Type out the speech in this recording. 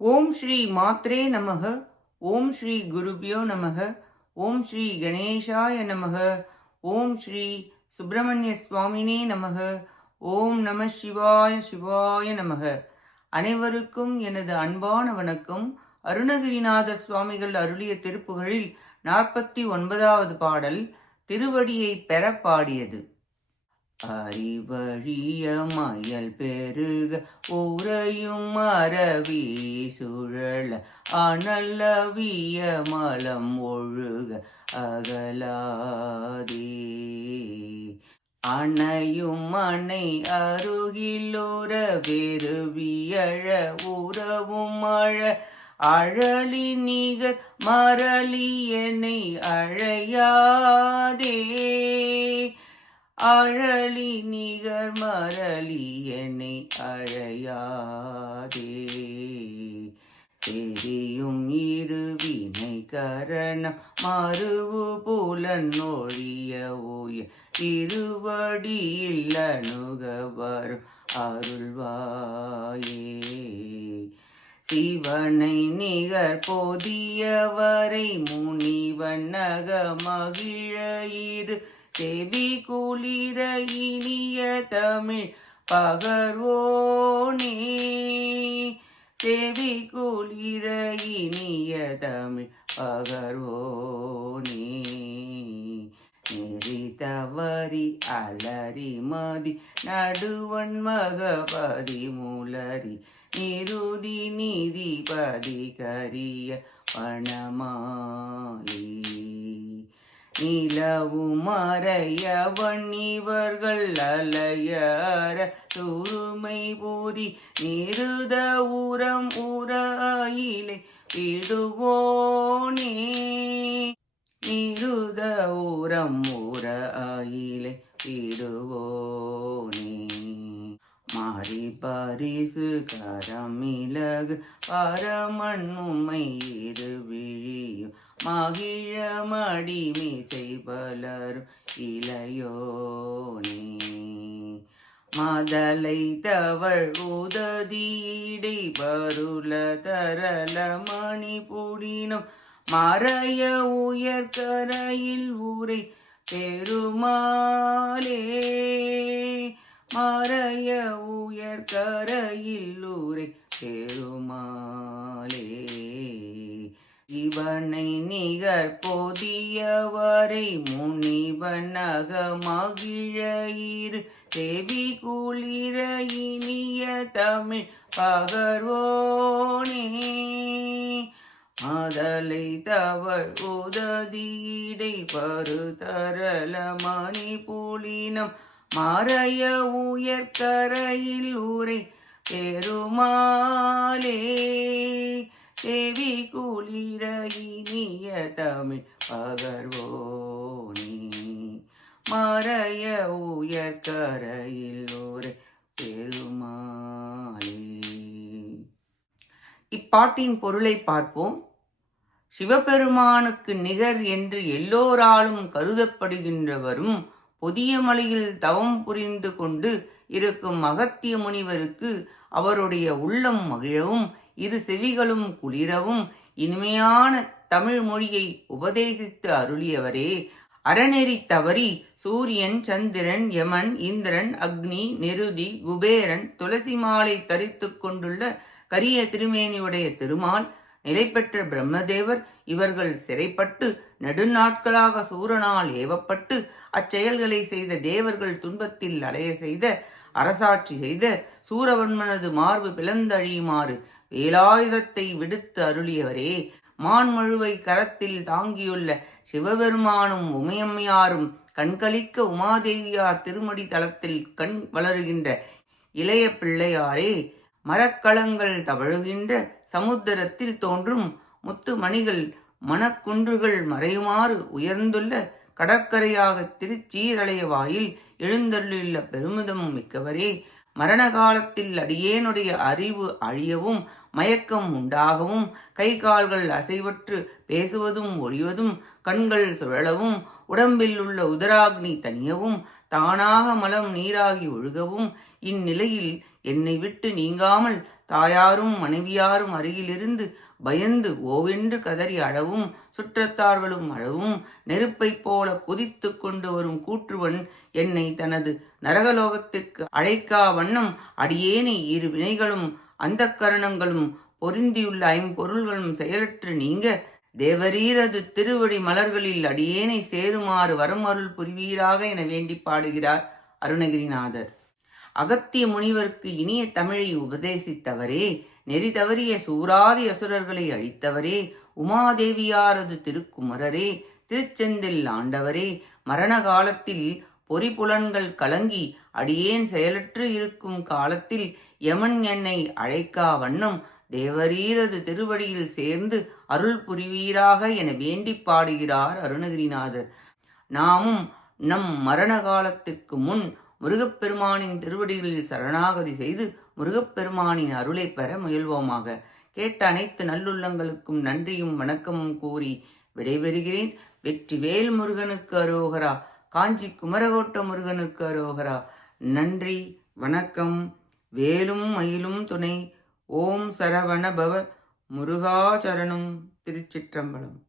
ஓம் ஸ்ரீ மாத்ரே நமக ஓம் ஸ்ரீ குருபியோ நமக ஓம் ஸ்ரீ கணேஷாய நமக ஓம் ஸ்ரீ சுப்பிரமணிய சுவாமினே நமக ஓம் நம சிவாய சிவாய நமக. அனைவருக்கும் எனது அன்பான வணக்கம். அருணகிரிநாத சுவாமிகள் அருளிய திருப்புகழில் நாற்பத்தி ஒன்பதாவது பாடல் திருவடியை பெற பாடியது. அறிவழிய மயல் பெருக உரையும் மரவி சுழல அனல்லவிய மலம் ஒழுக அகலாதே. அணையும் அணை அருகிலோர வெறுவியழ உறவும் அழ அழலி நிகர் மரளி என்னை அழையாதே. அழலி நிகர் மரளி என்னை அழையாதே. தெரியும் இருவினை கரணம் மறுவு புலன் ஒழிய ஓய திருவடியில் அணுக வரும் அருள்வாயே. சிவனை நிகர் போதியவரை முனிவன் நக மகிழ இது செவி குளிர இனிய தமிழ் பகர்வோனே. செவி குளிர இனிய தமிழ் பகர்வோனே. நெறி தவறி அலறி மதி நடுவன் மகபதி மூலரி நிருதி நிதி பதி கரிய பணமாலி நிலவும் மறையவன் இவர்கள் அலையற துருமை பூரி நிருத உரம் உராயிலே விடுவோனே. நிருத உரம் உராயிலே விடுவோனே. மாறி பரிசு கரமிலகு பரமண்ணுமை இரு விழியும் மகிழ மடிமிசை பலரும் இளையோனே. மதலை தவள் உததீடை பருள தரல மணி புடினம் மறைய உயர்கரையில் உரை பெருமாளே. மறைய உயர்கரையில் உரை பெருமா இவனை நிகர் போதியவரை முனிவனக மகிழ இரு செவி குளிர இனிய தமிழ் பகர்வோனே மதலை தவள் உததீடை பருதரல மணி புலினம் மறைய உயர்கரையில் உரை பெருமாளே. செவி குளிர இனிய தமிழ் பகர்வோனே. மறைய உயர்கரையில் ஊரை பெருமாளே. இப்பாட்டின் பொருளை பார்ப்போம். சிவபெருமானுக்கு நிகர் என்று எல்லோராலும் கருதப்படுகின்றவரும் புதிய மலையில் தவம் புரிந்து கொண்டு இருக்கும் அகத்திய முனிவருக்கு அவருடைய உள்ளம் மகிழவும் இரு செவிகளும் குளிரவும் இனிமையான தமிழ் மொழியை உபதேசித்து அருளியவரே. அறநெறி தவறி சூரியன் சந்திரன் யமன் இந்திரன் அக்னி நெருதி குபேரன் துளசி மாலை தரித்து கொண்டுள்ள கரிய திருமேனியுடைய திருமால் நிலைபெற்ற பிரம்மதேவர் இவர்கள் சிறைப்பட்டு நெடுநாட்களாக சூரனால் ஏவப்பட்டு அச்செயல்களை செய்த தேவர்கள் துன்பத்தில் அலைய செய்த அரசாட்சி செய்த சூரவன்மனது மார்பு பிளந்தழியுமாறு வேலாயுதத்தை விடுத்து அருளியவரே மான்மழுவை கரத்தில் தாங்கியுள்ள சிவபெருமானும் உமையம்மையாரும் கண்களிக்க உமாதேவியார் திருமடி தளத்தில் கண் வளருகின்ற இளைய பிள்ளையாரே மரக்களங்கள் தவழுகின்ற சமுத்திரத்தில் தோன்றும் முத்துமணிகள் மணக்குன்றுகள் மறையுமாறு உயர்ந்துள்ள கடற்கரையாக திருச்சீரலைய வாயில் எழுந்தருளியுள்ள பெருமிதமும் மிக்கவரே மரண காலத்தில் அடியேனுடைய அறிவு அழியவும் மயக்கம் உண்டாகவும் கை கால்கள் அசைவற்று பேசுவதும் ஒழிவதும் கண்கள் சுழலவும் உடம்பில் உள்ள உதராக்னி தனியவும் தானாக மலம் நீராகி ஒழுகவும் இந்நிலையில் என்னை விட்டு நீங்காமல் தாயாரும் மனைவியாரும் அருகிலிருந்து பயந்து ஓவென்று கதறி அழவும் சுற்றத்தார்களும் அழவும் நெருப்பைப் போல கொதித்து கொண்டு வரும் கூற்றுவன் என்னை தனது நரகலோகத்திற்கு அழைக்கா வண்ணம் அடியேனை இரு வினைகளும் அந்த கரணங்களும் பொருந்தியுள்ள ஐம்பொருள்களும் செயலற்று நீங்க தேவரீரது திருவடி மலர்களில் அடியேனை சேருமாறு வரமருள் புரிவீராக என வேண்டி பாடுகிறார் அருணகிரிநாதர். அகத்திய முனிவருக்கு இனிய தமிழை உபதேசித்தவரே நெறி தவறிய சூராதி அசுரர்களை அழித்தவரே உமாதேவியாரது திருக்குமரரே திருச்செந்தில் ஆண்டவரே மரண காலத்தில் பொறிபுலன்கள் கலங்கி அடியேன் செயலற்று இருக்கும் காலத்தில் யமன் என்னை அழைக்கா வண்ணம் தேவரீரது திருவடியில் சேர்ந்து அருள் புரிவீராக என வேண்டி பாடுகிறார் அருணகிரிநாதர். நாமும் நம் மரண காலத்திற்கு முன் முருகப்பெருமானின் திருவடிகளில் சரணாகதி செய்து முருகப்பெருமானின் அருளை பெற முயல்வோமாக. கேட்ட அனைத்து நல்லுள்ளங்களுக்கும் நன்றியும் வணக்கமும் கூறி விடைபெறுகிறேன். வெற்றி வேல் முருகனுக்கு அரோகரா காஞ்சி குமரகோட்ட முருகனுக்கு அரோகரா. நன்றி வணக்கம். வேலும் மயிலும் துணை. ஓம் சரவண பவ முருகாச்சரணம் திருச்சிற்றம்பலம்.